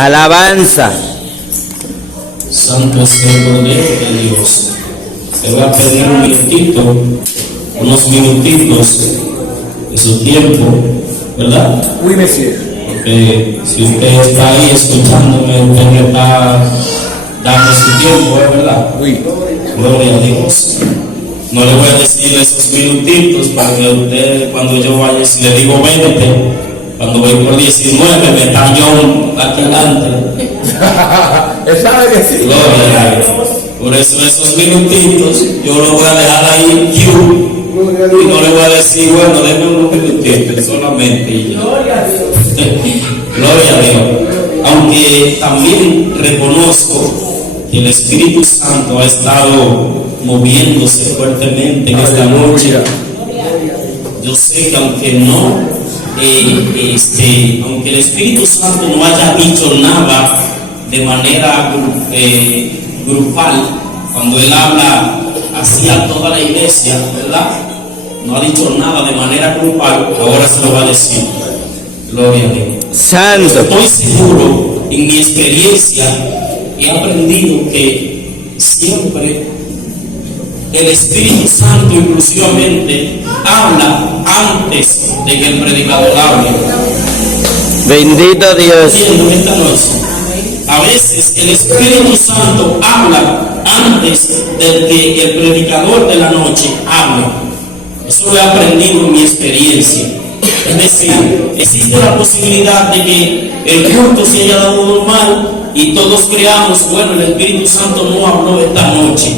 Alabanza. Santo es el Cordero de Dios. Te voy a pedir un minutito, unos minutitos de su tiempo, ¿verdad? Oui, monsieur. Porque si usted está ahí escuchándome, usted me está dando su tiempo, ¿verdad? Oui. Gloria a Dios. No le voy a decir esos minutitos para que usted, cuando yo vaya, si le digo 20, cuando voy por 19, me está yo aquí adelante. Él sabe que sí. Gloria a Dios. Por eso esos minutitos yo lo voy a dejar ahí y no le voy a decir, bueno, denme unos minutitos solamente. Y ya. Gloria a Dios. Aunque también reconozco que el Espíritu Santo ha estado moviéndose fuertemente en esta noche. Yo sé que aunque aunque el Espíritu Santo no haya dicho nada de manera grupal, cuando Él habla hacia toda la iglesia, ¿verdad? No ha dicho nada de manera grupal, ahora se lo va a decir. Gloria a Dios. Santo. Estoy seguro, en mi experiencia, he aprendido que siempre el Espíritu Santo inclusivamente habla antes de que el predicador hable. Bendito Dios. Entiendo esta noche. A veces el Espíritu Santo habla antes de que el predicador de la noche hable. Eso lo he aprendido en mi experiencia. Es decir, existe la posibilidad de que el culto se haya dado normal y todos creamos, bueno, el Espíritu Santo no habló esta noche.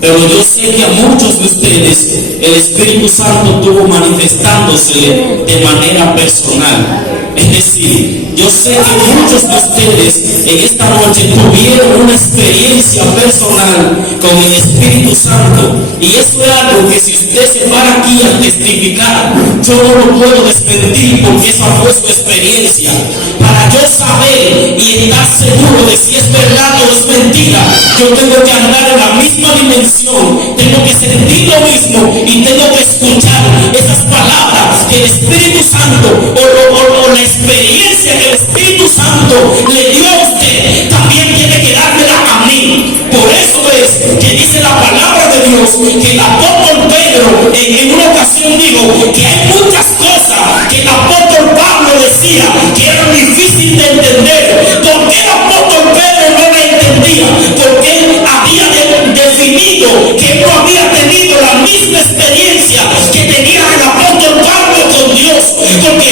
Pero yo sé que a muchos de ustedes el Espíritu Santo estuvo manifestándose de manera personal. Es decir, yo sé que muchos de ustedes en esta noche tuvieron una experiencia personal con el Espíritu Santo. Y eso es algo que si usted se para aquí a testificar, yo no lo puedo desmentir porque esa fue su experiencia. Para yo saber y estar seguro de si es verdad o es mentira, yo tengo que andar en la misma dimensión, tengo que sentir lo mismo y tengo que escuchar esas palabras que el Espíritu Santo o la experiencia que el Espíritu Santo le dio a usted, también tiene que dármela a mí. Por eso es que dice la palabra de Dios que el apóstol Pedro en una ocasión dijo que hay muchas cosas que el apóstol Pablo decía que eran difíciles de entender. ¿Por qué el apóstol Pedro no la entendía? Porque él había definido que él no había tenido la misma experiencia que tenía el apóstol Pablo con Dios. Porque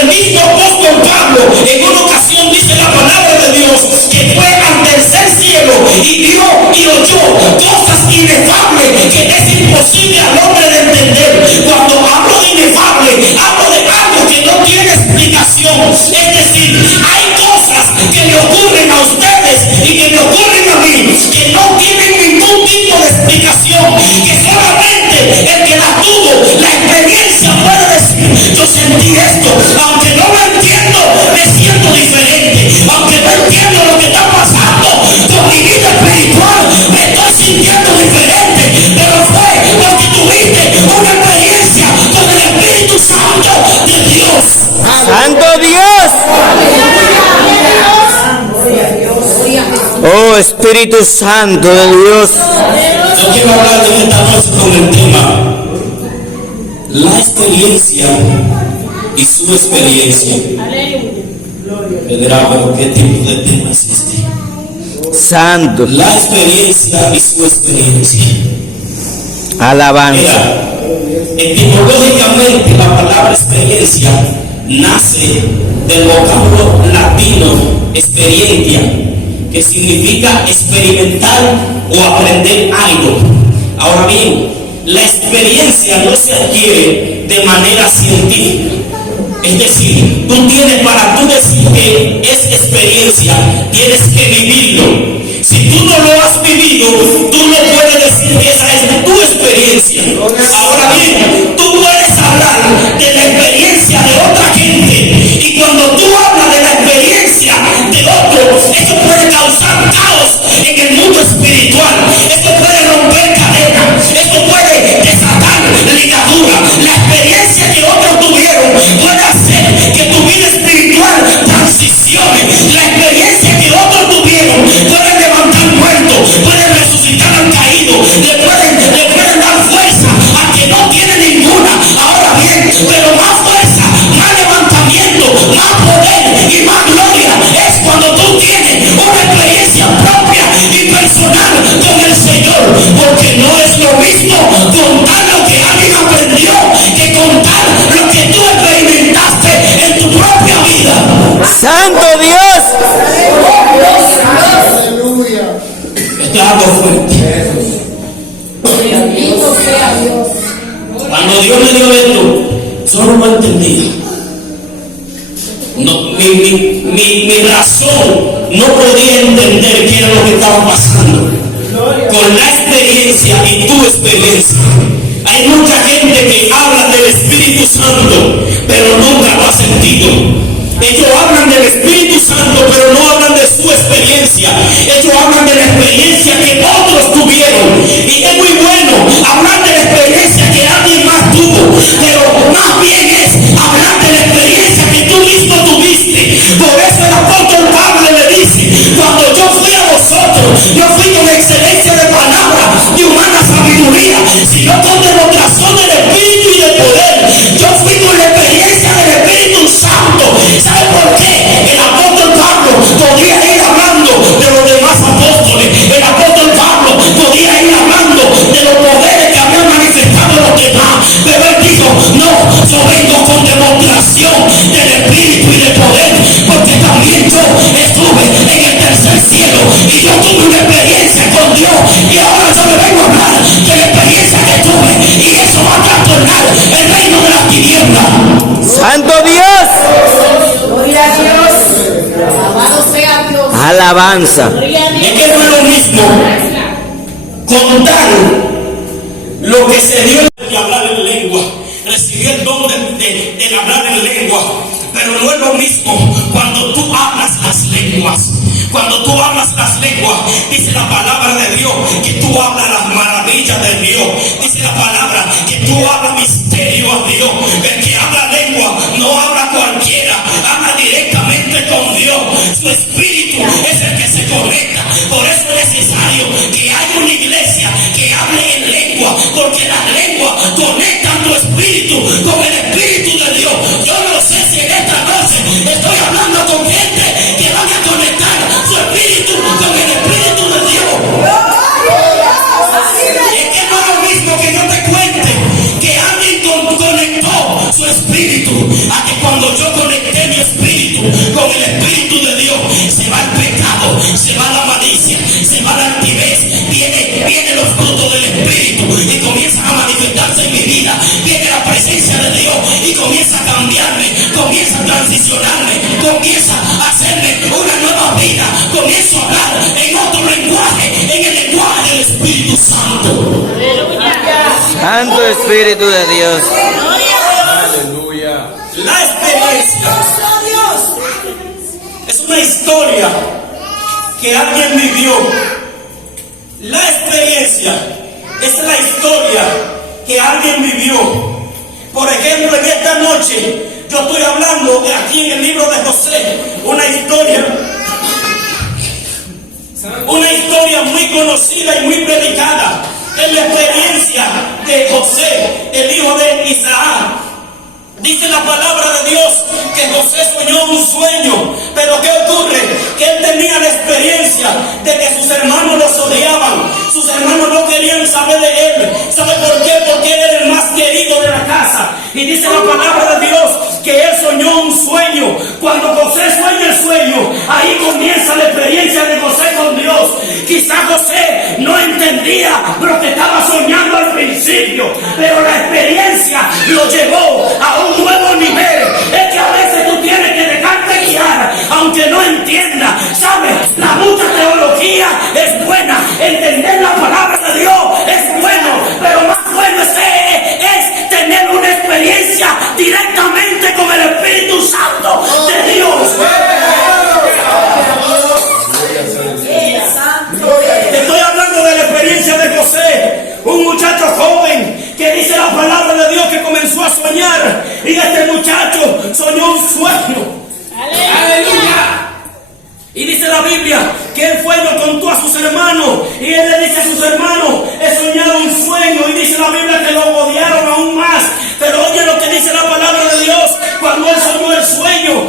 el mismo apóstol Pablo en una ocasión dice la palabra de Dios que fue al tercer cielo y vio y oyó cosas inefables que es imposible al hombre de entender. Cuando hablo de inefable, hablo de algo que no tiene explicación. Es decir, hay cosas que le ocurren a ustedes y que me ocurren a mí que no tienen ningún tipo de explicación, que solamente el que la tuvo, la experiencia puede decir: yo sentí esto, aunque no lo entiendo, me siento diferente, aunque no entiendo lo que está pasando con mi vida espiritual, me estoy sintiendo diferente, pero fue porque tuviste una experiencia con el Espíritu Santo de Dios. Santo Dios. Oh Espíritu Santo de Dios. Yo quiero hablar de esta noche con el tema la experiencia y su experiencia. Me dirá, pero ¿qué tipo de tema es este? Santo. La experiencia y su experiencia. Alabanza. Mira, etimológicamente la palabra experiencia nace del vocablo latino experiencia, que significa experimentar o aprender algo. Ahora bien, la experiencia no se adquiere de manera científica. Es decir, tú tienes, para tú decir que es experiencia, tienes que vivirlo. Si tú no lo has vivido, tú no puedes decir que esa es tu experiencia. Ahora bien, tú puedes hablar de la experiencia de otra gente, y cuando tú hablas de la experiencia de otro, eso puede causar caos en el mundo espiritual. Eso puede romper cadenas, eso puede desatar ligaduras. La experiencia que otros tuvieron puede hacer que tu vida espiritual transicione. La experiencia Claro, fuerte. Bendito sea Dios. Cuando Dios me dio esto, yo no lo entendí. No, mi razón no podía entender qué era lo que estaba pasando. Con la experiencia y tu experiencia. Hay mucha gente que habla del Espíritu Santo, pero nunca lo ha sentido. Ellos hablan del Espíritu Santo, pero no hablan de su experiencia. Ellos hablan de la experiencia que otros tuvieron. Y es muy bueno hablar de la experiencia que alguien más tuvo, pero más bien es hablar de la experiencia que tú mismo tuviste. Por eso el apóstol Pablo le dice, cuando yo fui a vosotros, yo fui con excelencia de palabra y humana sabiduría, sino con demostración del Espíritu y del poder. Yo fui con la experiencia del Espíritu Santo. ¿Sabe por qué? El apóstol Pablo podía ir hablando de los demás apóstoles. El apóstol Pablo podía ir hablando de los poderes que habían manifestado los demás. Pero él dijo, no, yo vengo con demostración del Espíritu y del poder. Porque también yo estuve en el tercer cielo y yo tuve una experiencia con Dios. Y ahora yo le vengo a hablar de la experiencia que tuve. Y eso va a trastornar el reino de las tinieblas. Santo Dios. Gloria a Dios. Alabado sea Dios. Alabanza. Es que no es lo mismo contar lo que se dio de hablar en lengua. Recibió el don de hablar en lengua. Pero no es lo mismo cuando tú hablas las lenguas. Cuando tú hablas las lenguas, dice la palabra de Dios que tú hablas las maravillas de Dios. Dice la palabra que tú hablas misterios a Dios. El que habla lengua no habla cualquiera, habla directamente con Dios. Su espíritu es el que se conecta. Por eso es necesario que haya una iglesia que hable en lengua, porque las lenguas conectan tu espíritu con el Espíritu de Dios. Yo no sé si en esta noche estoy hablando con gente que van a conectar su espíritu con el Espíritu de Dios. Es que no es lo mismo que yo te cuente que alguien conectó su espíritu a que cuando yo conecté mi espíritu con el Espíritu de Dios, se va el pecado, se va la malicia, se va la altivez, viene los frutos del Espíritu y comienzan a manifestarse en mi vida. Viene la presencia de Dios y comienza a cambiarme, comienza a transicionarme, comienza a hacerme una nueva vida. Comienzo a hablar en otro lenguaje, en el lenguaje del Espíritu Santo. Santo Espíritu de Dios. Aleluya. La experiencia es una historia que alguien vivió. La experiencia es la historia que alguien vivió. Por ejemplo, en esta noche yo estoy hablando de aquí en el libro de José, una historia muy conocida y muy predicada. Es la experiencia de José, el hijo de Isaac. Dice la palabra de Dios que José soñó un sueño, pero ¿qué ocurre? Que él tenía la experiencia de que sus hermanos los odiaban, sus hermanos no querían saber de él. ¿Sabe por qué? Porque él era el más querido de la casa. Y dice la palabra de Dios que él soñó un sueño. Cuando José sueña el sueño, ahí comienza la experiencia de José con Dios. Quizá José no entendía lo que estaba soñando al principio, pero la experiencia lo llevó a un nuevo nivel. Es que a veces tú tienes que dejarte guiar, aunque no entiendas. ¿Sabes? La mucha teología es buena, entender la palabra de Dios es bueno, pero más bueno es tener una experiencia directamente con el Espíritu Santo de Dios. Estoy hablando de la experiencia de José, un muchacho joven que dice la palabra de Dios que comenzó a soñar, y este muchacho soñó un sueño. ¡Aleluya! Y dice la Biblia que él fue y lo contó a sus hermanos, y él le dice a sus hermanos: he soñado un sueño. Y dice la Biblia que lo odiaron aún más. Pero oye lo que dice la palabra de Dios cuando él soñó el sueño.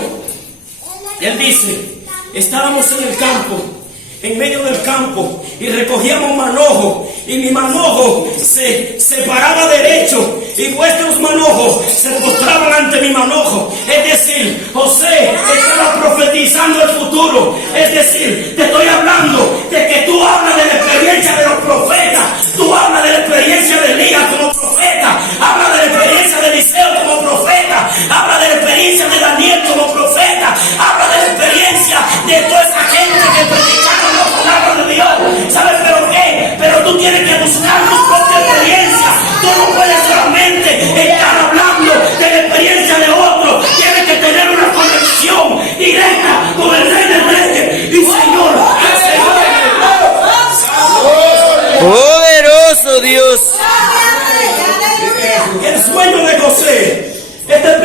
Él dice: estábamos en el campo, en medio del campo, y recogíamos manojo, y mi manojo se paraba derecho, y vuestros manojos se postraban ante mi manojo. Es decir, José estaba profetizando el futuro. Es decir, te estoy hablando de que tú hablas de la experiencia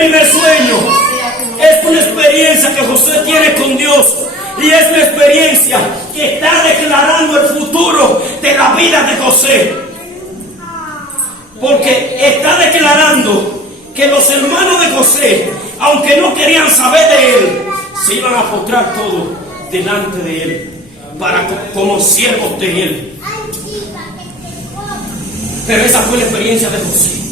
primer sueño es una experiencia que José tiene con Dios. Y es una experiencia que está declarando el futuro de la vida de José. Porque está declarando que los hermanos de José, aunque no querían saber de él, se iban a postrar todo delante de él, como siervos de él. Pero esa fue la experiencia de José.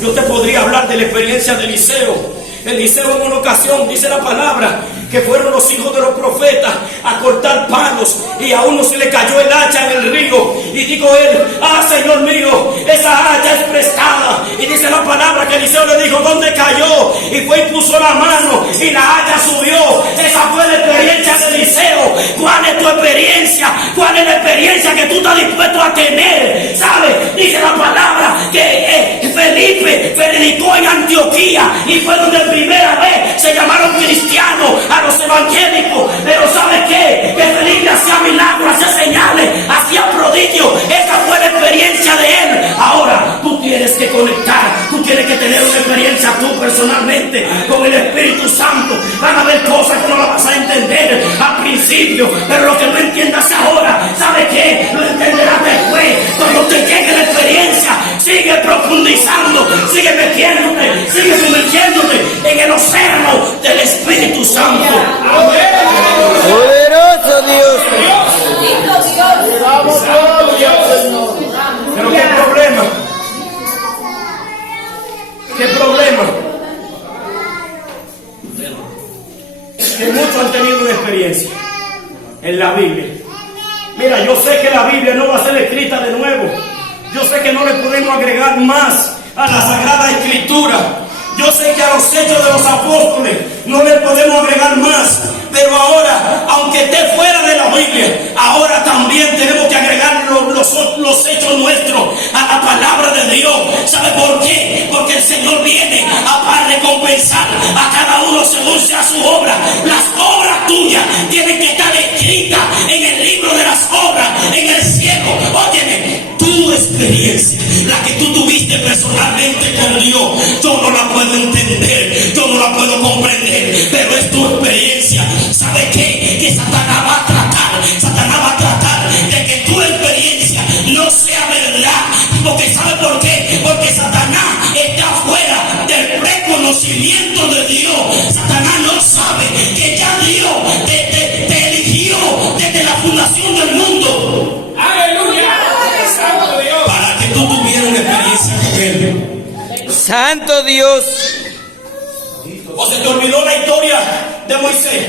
Yo te podría hablar de la experiencia de Eliseo. Eliseo en una ocasión, dice la palabra, que fueron los hijos de los profetas a cortar palos y a uno se le cayó el hacha en el río y dijo él: ah, Señor mío, esa hacha es prestada. Y dice la palabra que Eliseo le dijo: ¿dónde cayó? Y fue y puso la mano y la hacha subió. Esa fue la experiencia de Eliseo. ¿Cuál es tu experiencia? ¿Cuál es la experiencia que tú estás dispuesto a tener? ¿Sabes? Dice la palabra que Felipe predicó en Antioquía y fue donde primera vez se llamaron cristianos a los evangélicos. Pero ¿sabes qué? Que Felipe hacía milagros, hacía señales, hacía prodigios. Esa fue la experiencia de él. Ahora tú tienes que conectar, tú tienes que tener una experiencia tú personalmente con el Espíritu Santo. Van a haber cosas que no las vas a entender al principio, pero lo que no entiendas ahora, ¿sabes qué? Lo entenderás después. Cuando te llegue la experiencia, sigue profundizando, sigue metiéndote, sigue sumergiéndote en el océano del Espíritu Santo. Poderoso Dios. Pero ¿qué problema? ¿Qué problema? Que muchos han tenido una experiencia en la Biblia. Mira, yo sé que la Biblia no va a ser escrita de nuevo. Yo sé que no le podemos agregar más a la Sagrada Escritura. Yo sé que a los hechos de los apóstoles no le podemos agregar más. Pero ahora, aunque esté fuera de la Biblia, ahora también tenemos que agregar los hechos nuestros a la palabra de Dios. ¿Sabe por qué? Porque el Señor viene a recompensar a cada uno según sea su obra. Las obras tuyas tienen que estar escritas en el libro de las obras, en el cielo. Óyeme, tu experiencia, la que tú tuviste personalmente con Dios, yo no la puedo entender, yo no la puedo comprender, pero es tu experiencia. ¿Sabe qué? Que Satanás va a tratar de que tu experiencia no sea verdad. Porque ¿sabe por qué? Porque Satanás está fuera del reconocimiento de Dios. Satanás no sabe que ya Dios te eligió desde la fundación del mundo. ¡Aleluya! Para que tú tuvieras una experiencia con Él. Santo Dios. ¿O se te olvidó la historia de Moisés?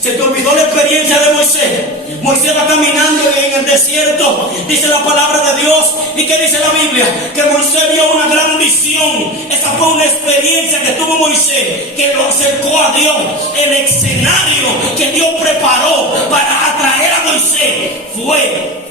¿Se te olvidó la experiencia de Moisés? Moisés va caminando en el desierto, dice la palabra de Dios. ¿Y qué dice la Biblia? Que Moisés vio una gran visión. Esa fue una experiencia que tuvo Moisés, que lo acercó a Dios. El escenario que Dios preparó para atraer a Moisés fue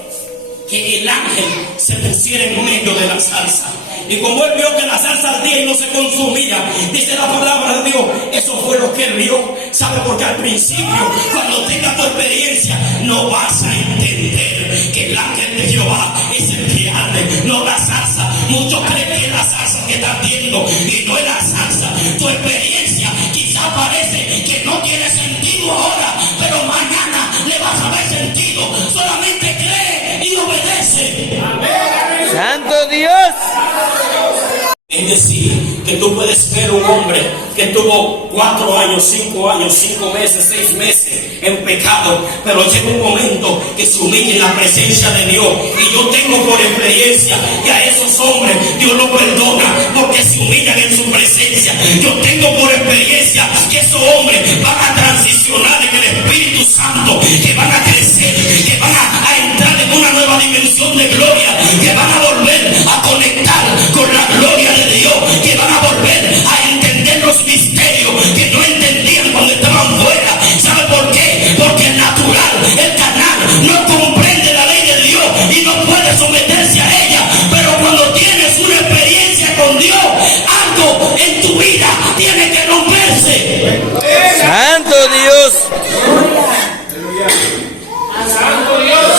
que el ángel se pusiera en medio de la salsa. Y como él vio que la salsa ardía y no se consumía, dice la palabra de Dios, eso fue lo que él vio. ¿Sabe? Porque al principio, cuando tengas tu experiencia, no vas a entender que el ángel de Jehová es el que arde, no la salsa. Muchos creen que es la salsa que están viendo y no es la salsa. Tu experiencia quizá parece que no tiene sentido ahora, pero mañana le vas a ver sentido. Solamente cree y obedece. Santo Dios. Es decir, que tú puedes ver un hombre que tuvo 4 años, 5 años, 5 meses, 6 meses en pecado, pero llega un momento que se humilla en la presencia de Dios. Y yo tengo por experiencia que a esos hombres Dios los perdona porque se humillan en su presencia. Yo tengo por experiencia que esos hombres van a transicionar en el Espíritu Santo, que van a crecer, que van a entrar en una nueva dimensión de gloria, que van a volver a conectar con la gloria de Dios, que van a volver a entender los misterios que no entendían cuando estaban fuera. ¿Sabe por qué? Porque el natural, el carnal, no comprende la ley de Dios y no puede someterse a ella. Pero cuando tienes una experiencia con Dios, algo en tu vida tiene que romperse. Santo Dios. Santo Dios.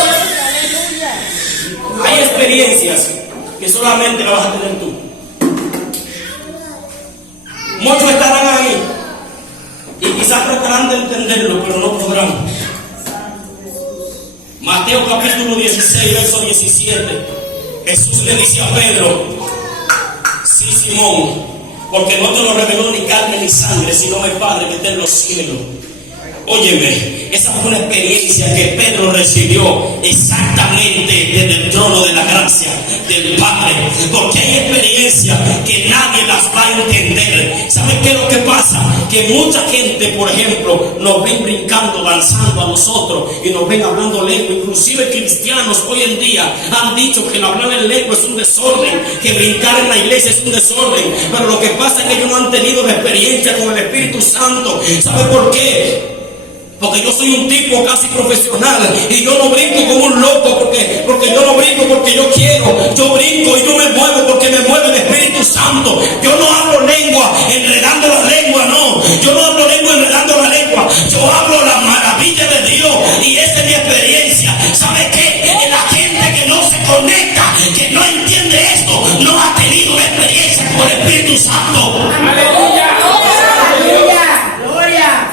Hay experiencias que solamente las vas a tener tú. Muchos estarán tratarán de entenderlo, pero no podrán. Mateo capítulo 16, verso 17. Jesús le dice a Pedro: sí, Simón, porque no te lo reveló ni carne ni sangre, sino mi Padre que está en los cielos. Óyeme, esa fue una experiencia que Pedro recibió exactamente desde el trono de la gracia del Padre, porque hay experiencias que nadie las va a entender. ¿Saben qué es lo que pasa? Que mucha gente, por ejemplo, nos ven brincando, danzando a nosotros y nos ven hablando lengua. Inclusive cristianos hoy en día han dicho que el hablar en lengua es un desorden, que brincar en la iglesia es un desorden, pero lo que pasa es que ellos no han tenido la experiencia con el Espíritu Santo. ¿Sabe por qué? Porque yo soy un tipo casi profesional y yo no brinco como un loco porque yo no brinco porque yo quiero. Yo brinco y yo me muevo porque me mueve el Espíritu Santo. Yo no hablo lengua enredando la lengua, no. Yo no hablo lengua enredando la lengua. Yo hablo la maravilla de Dios y esa es mi experiencia. ¿Sabe qué? La gente que no se conecta, que no entiende esto, no ha tenido la experiencia con el Espíritu Santo. Aleluya.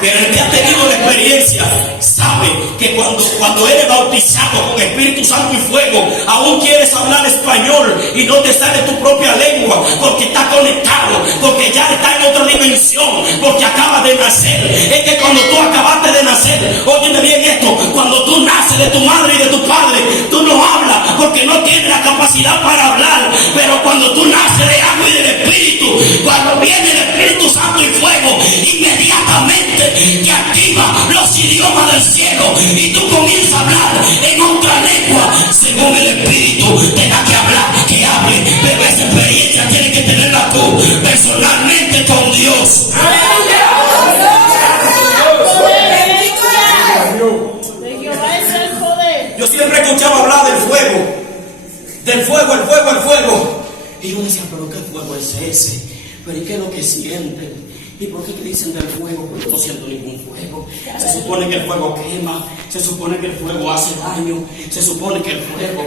Pero el que ha tenido la experiencia sabe que cuando eres bautizado con Espíritu Santo y fuego, aún quieres hablar español y no te sale tu propia lengua porque está conectado, porque ya está en otra dimensión, porque acabas de nacer. Es que cuando tú acabaste de nacer, óyeme bien esto, cuando tú naces de tu madre y de tu padre, tú no hablas porque no tienes la capacidad para hablar. Pero cuando tú naces de agua y del Espíritu, cuando viene el Espíritu Santo y fuego, inmediatamente te activa los idiomas del cielo y tú comienzas a hablar en otra lengua según el Espíritu tenga que hablar, que hable. Pero esa experiencia tienes que tenerla tú personalmente con Dios. Yo siempre escuchaba hablar del fuego, el fuego. Y yo decía, pero ¿qué fuego es ese? ¿Pero y qué es lo que sienten? ¿Y por qué te dicen del fuego? Porque no siento ningún fuego. Se supone que el fuego quema, se supone que el fuego hace daño, se supone que el fuego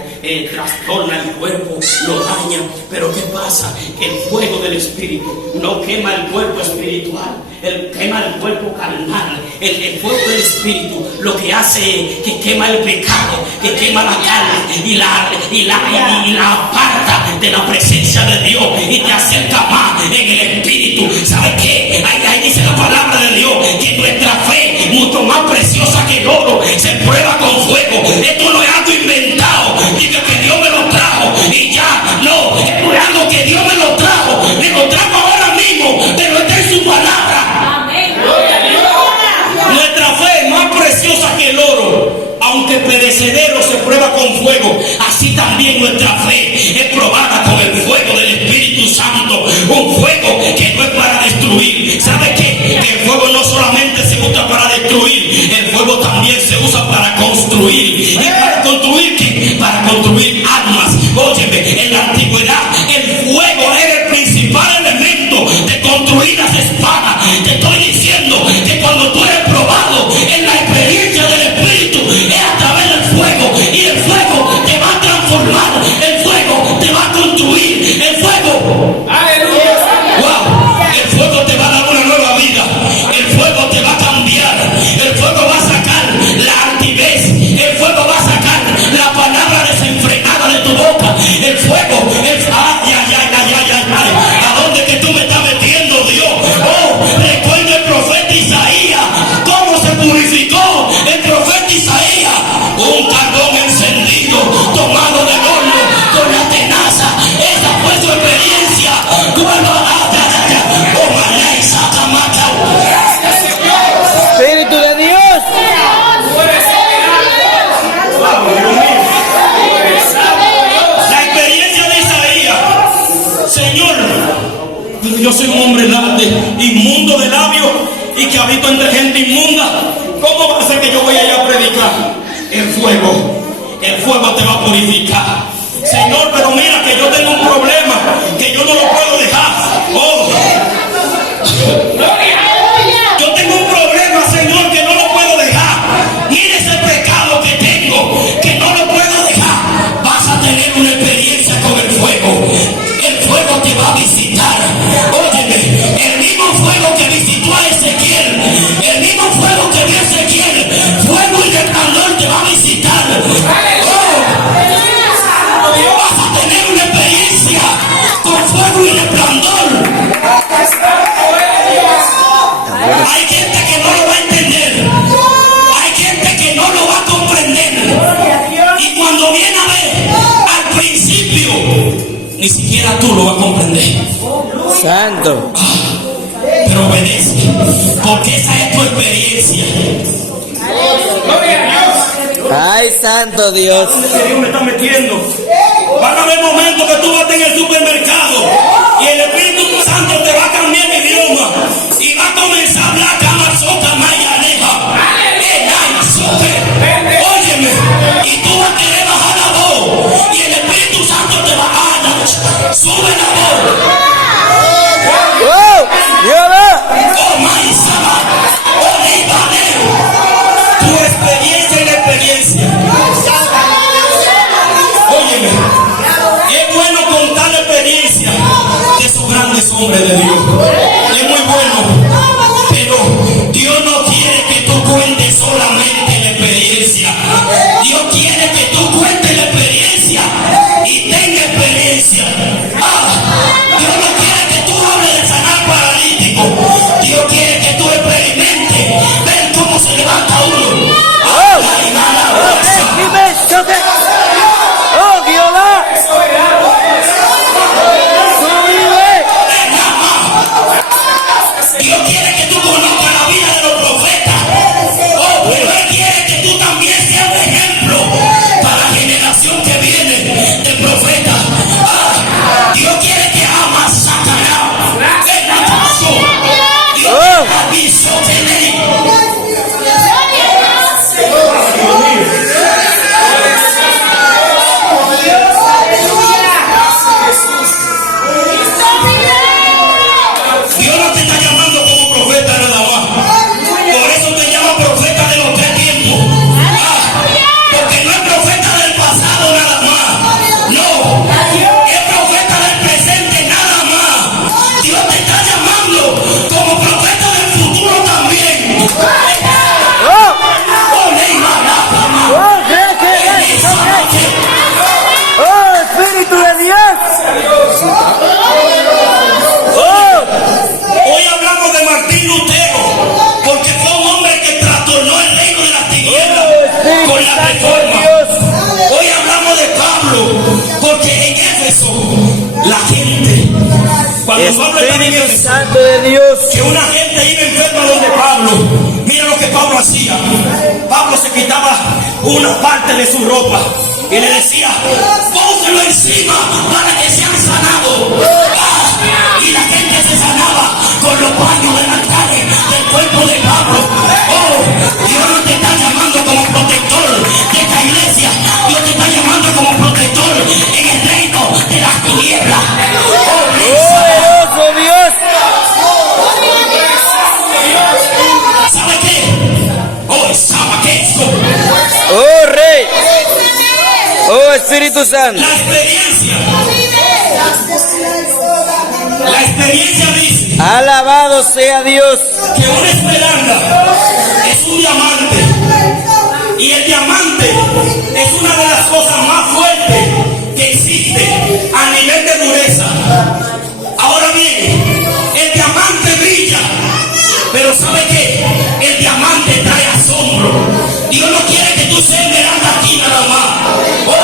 trastorna el cuerpo, lo daña. Pero ¿qué pasa? Que el fuego del Espíritu no quema el cuerpo espiritual, quema el cuerpo carnal. El fuego del Espíritu lo que hace es que quema el pecado, que quema la carne y la aparta de la presencia de Dios y te acerca más en el Espíritu. ¿Sabe qué? Ahí dice la palabra de Dios que nuestra fe, mucho más preciosa que el oro, se prueba con fuego. Esto no es algo inventado, dice que Dios me lo trajo y ya, no, esto es algo que Dios me lo trajo ahora mismo, pero está en su palabra. Amén. Nuestra fe es más preciosa que el oro, aunque perecedero se prueba con fuego, así también nuestra fe es probada con el fuego del Espíritu Santo, un fuego que no es para destruir. ¿Sabe qué? Que el fuego no solamente se usa para destruir, el fuego también se usa para construir. ¿Y para construir qué? Para construir armas. Óyeme, en la antigüedad el fuego era el principal elemento de construir las espadas. Te estoy diciendo que cuando tú eres probado en la experiencia del Espíritu, es a través del fuego, y el fuego te va a transformar, el fuego te va a construir, el fuego, aleluya, wow, el fuego te va a dar una nueva vida, el fuego te va a cambiar, el fuego va a sacar la altivez, el fuego va a sacar la palabra desenfrenada de tu boca, el fuego, ¿a dónde que tú me estás metiendo, Dios? Oh, recuerda el profeta Isaías, cómo se purificó el profeta Isaías, un carbón encendido, tomado del horno con la tenaza. Esa fue su experiencia. Espíritu de Dios. La experiencia de Isaías, Señor, pero yo soy un hombre inmundo de labios y que habito entre gente inmunda. ¿Cómo va a ser que yo voy a ir a predicar? El fuego te va a purificar. Señor, pero mira que yo tengo un problema que yo no lo puedo dejar. Oh, yo tengo un problema, Señor, que no lo puedo dejar. Mira ese pecado que tengo, que no lo puedo dejar. Vas a tener una experiencia con el fuego. El fuego te va a visitar. Óyeme, el mismo fuego que visitó a Ezequiel, el mismo fuego ni siquiera tú lo vas a comprender. Santo. Pero obedece, porque esa es tu experiencia. Ay, santo Dios. ¿Dónde Dios me está metiendo? Van a haber momentos que tú vas a estar en el supermercado y el Espíritu Santo te va a cambiar de idioma y va a comenzar a hablar camazoca, maya, aleja. Óyeme, y tú vas a querer bajar la voz y el Espíritu Santo te va a dar. Sube la voz. ¡Oh! ¡Dios! Oh, my Sama. Oh, Libaneo. Tu experiencia y la experiencia. Óyeme, es bueno contar la experiencia de esos grandes hombres de Dios. Es muy bueno. Pero Dios no quiere que tú cuentes solamente la experiencia. Dios quiere que tú cuentes la experiencia y tengas experiencia. Dios no quiere que tú hables de sanar paralítico. Dios quiere que tú experimentes, ver cómo se levanta uno. ¡Oh, Dios! Dios quiere que tú conozcas la vida de los profetas. Oh, pero Él quiere que tú también seas un ejemplo para la generación que viene de profetas. Dios quiere que amas Satanás. Dios avisó tener. Dios no te está llamando como profeta nada más. Por eso te llama profeta de los tres tiempos. Porque no es profeta del pasado nada más. No, es profeta del presente nada más. Dios te está llamando como profeta del futuro también. ¡Oh! ¡Oh, Espíritu de Dios! ¡Oh! Hoy hablamos de Martín Lutero, porque fue un hombre que trastornó el reino de las tinieblas con la reforma. Hoy hablamos de Pablo, porque en Éfeso la gente, cuando Pablo estaba en Espíritu Éfeso, Santo de Dios. que una gente iba enferma donde Pablo, mira lo que Pablo hacía. Pablo se quitaba una parte de su ropa y le decía, pónselo encima para que sean sanados. Y la gente se sanaba con los paños de la carne del cuerpo de Pablo. Oh, Dios no te está llamando como protector de esta iglesia. Dios te está llamando como protector en el reino de las tinieblas. ¡Poderoso Dios! ¿Sabe qué? Oh, ¿sabe qué? ¡Oh, Rey! ¡Oh, Espíritu Santo! La experiencia dice Alabado sea Dios. que una esmeralda es un diamante y el diamante es una de las cosas más fuertes que existe a nivel de dureza. Ahora bien, el diamante brilla, pero ¿sabe qué? El diamante trae asombro. Dios no quiere que tú seas esmeralda aquí nada más.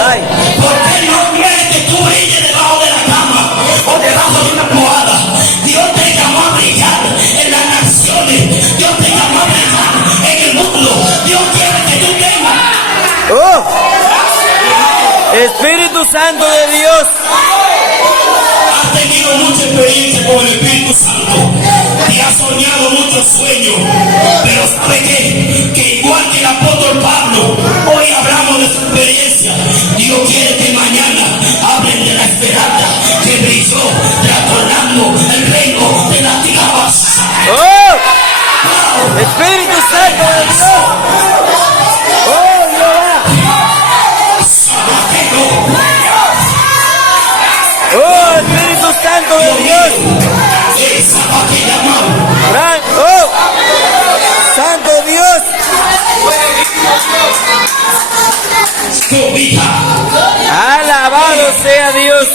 Ay. Porque Él no quiere que tú brilles debajo de la cama o debajo de una almohada. Dios te llamó a brillar en las naciones. Dios te llamó a brillar en el mundo. Dios quiere que tú tengas. ¡Oh! Espíritu Santo de Dios. Has tenido mucha experiencia con el Espíritu Santo y has soñado muchos sueños. Pero ¿sabe qué? Que igual que el apóstol Pablo, hoy hablamos de su experiencia. Dios quiere que mañana hablen de la esperanza que brilló trastornando el reino de las tinieblas. ¡Oh! Espíritu Santo de Dios. ¡Oh, Jehová! ¡Oh, Espíritu Santo de Dios! Gran, ¡oh! ¡Santo Dios! Alabado sea Dios.